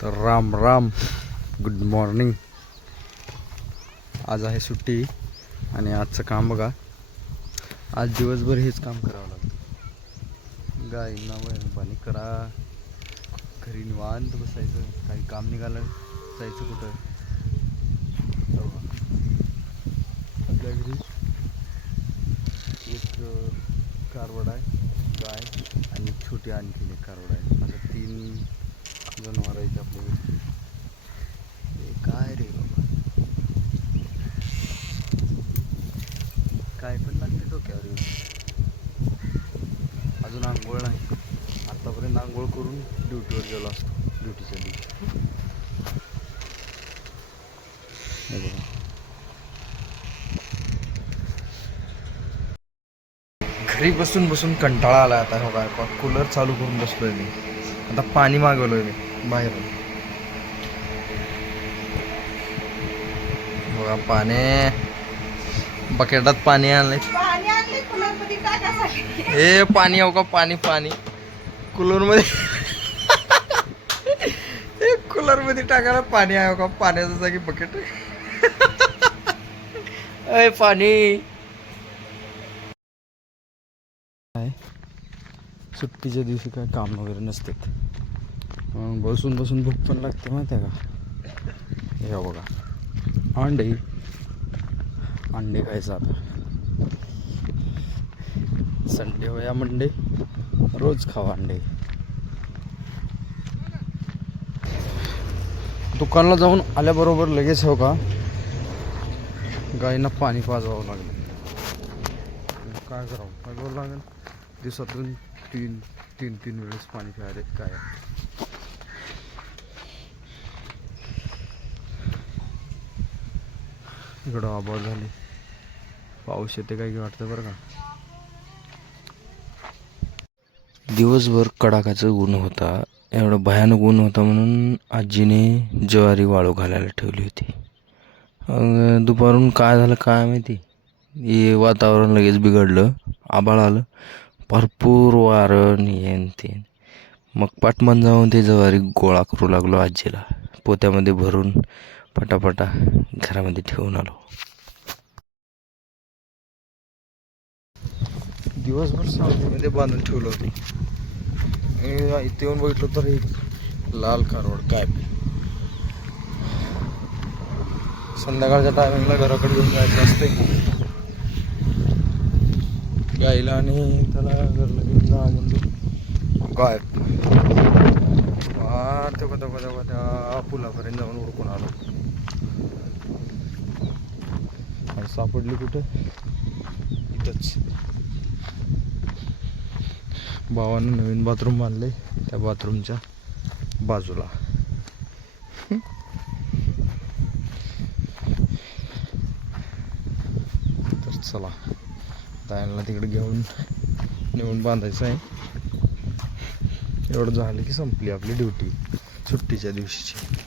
तर Ram Ram good morning आज आहे सुट्टी आणि आजचं काम बघा. आज दिवसभर हेच काम करावं लागतं. गाईंना वैरण पाणी करा. घरी निवांत बसायचं. काही काम निघालं जायचं कुठं? आपल्या घरी एक कारवड आहे गाय आणि एक छोटी आणखी एक कारवड आहे असं तीन जनावर आहेत आपल्या घरी हे काय रे बाबा काय पण लागते डोक्यावर येऊन. अजून आंघोळ नाही. आतापर्यंत आंघोळ करून ड्युटीवर गेलो असतो ड्युटीच्या दिवशी. हे बघा. घरी बसून बसून कंटाळा आला आता हो काय कूलर चालू करून बसलोय मी. आता पाणी मागवलोय मी बाहेर. बघा पाणी. बकेटात पाणी आणले हे पाणी हो का पाणी पाणी. कूलरमध्ये हे कूलरमध्ये टाकायला पाणी आहे का पाण्याचं जागी बकेट. अय पाणी. सुट्टीच्या दिवशी काय काम वगैरे नसतात. बसून बसून भूक पण लागते माहिती आहे का? हे बघा. अंडे अंडे खायचं आता. संडे हो या मंडे रोज खावा अंडे. दुकानला जाऊन आल्याबरोबर लगेच हो का? गायींना पाणी पाजवावं लागलं. काय करावं? काय करावं लागेल? दिवसातून तीन तीन तीन वेळेस पाणी प्यायले काय इकडं आबाळ झाली. पाऊस येते काय की वाटतं बरं का? दिवसभर कडाकाचं ऊन होता. एवढा भयानक ऊन होता म्हणून आजीने ज्वारी वाळू घालायला ठेवली होती. दुपारून काय झालं काय माहिती? हे वातावरण लगेच बिघडलं. आबाळ आलं. भरपूर वारण येन तेन. मग पाटमान जाऊन ते ज्वारी गोळा करू लागलो आजीला. पोत्यामध्ये भरून पटापटा घरामध्ये ठेवून आलो. दिवसभर सावलीमध्ये बांधून ठेवलं होतं. इथे येऊन बघितलं तर एक लाल कारवड काय? संध्याकाळच्या टायमिंगला घराकडे घेऊन जायचं असते गायला आणि त्याला घरला घेऊन जा म्हणतो गाय तेव्हा तेव्हा तेव्हा त्या पुलापर्यंत जाऊन उडकून आलो. सापडली कुठं? इथंच. भावानं नवीन बाथरूम बांधले त्या बाथरूमच्या बाजूला. तर चला तायांना तिकडे घेऊन नेऊन बांधायचं आहे. एवढं झालं की संपली आपली ड्युटी सुट्टीच्या दिवशीची.